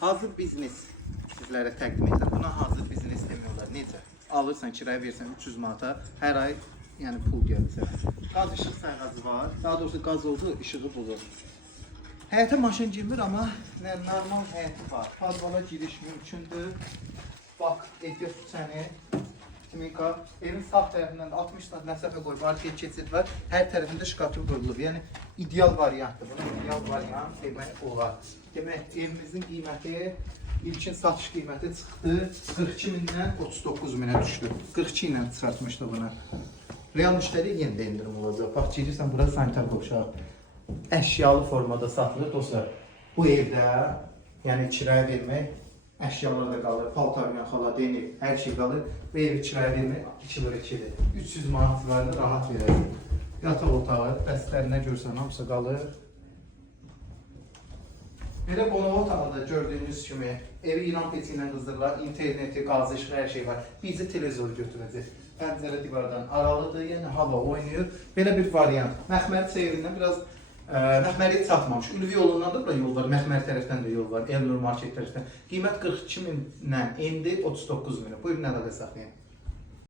Hazır biznes sizlərə təqdim edirəm. Buna hazır biznes demiyorlar. Necə? Alırsan, kiraya verirsən 300 manata, hər ay yəni pul gəlir sənə. Qaz işıq sayğacı var. Daha doğrusu qaz oldu, işığı bulur. Həyətə maşın girmir, amma normal həyəti var. Fazvala giriş mümkündür. Bax, ehtiyat səni. Kimika, evin sağ tərəfindən 60 məsafə qoyub, arkaya keçid var. Hər tərəfində şkatül qurulub. Yəni ideal variantdır. Buna ideal variant demək olar. Demək, evimizin qiyməti, ilkin satış qiyməti çıxdı 42 mindən 39 minə düşdü. 42 ilə satmışdı buna. Real müştəri yenə endirim olacaq. Bax, girirsən, bura sanitar qovşaq. Əşyalı formada satılır. Dostlar, bu evdə, yəni kiraya vermək, əşyalar da qalır, paltarla, xaladenib, hər şey qalır. Bu evi kiraya vermək 2-2-dir. 300 manat civarında rahat verək. Yataq otağı, dəstlərinə görsən, hamısı qalır. Belə qonaq otağı da gördüyünüz kimi evi İran peçi ilə qızdırırlar, interneti, qazı, işıq, hər şey var. Bizi televizoru götürəcək. Pəncərə divardan aralıdır, yəni hava oynayır. Belə bir variant. Məxməri çevrindən biraz Məxməriyə çatmamış. Ülvi yolundan da yol var, Məxməri tərəfdən də yol var, Elnur market tərəfdən. Qiymət 42 mindən endi 39 minə. Buyurun əlaqə saxlayın.